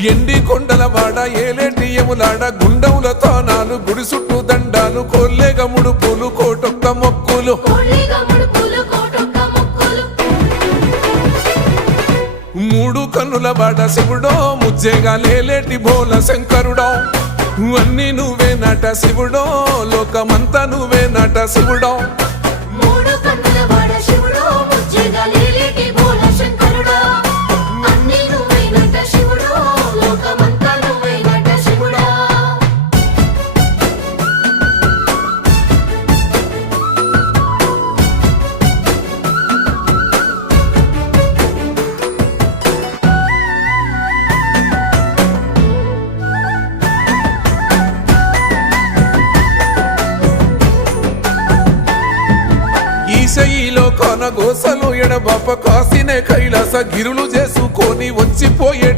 ఎండి కొండల వాడ ఏలేటి యములాడ గుండముల తానాలు గుడి చుట్టూ దండాలు కొల్లేగ ముడుపులు కోటొక్క మొక్కులు మూడు కన్నుల వాడ శివుడో ముజ్జేగా లేలేటి బోల శంకరుడో అన్ని నువ్వే నట శివుడో లోకమంతా నువ్వే నట శివుడో ఈశయిలో కొన గోసలు ఎడబాప కాసినే కైలాస గిరులు చేసుకొని వచ్చిపోయే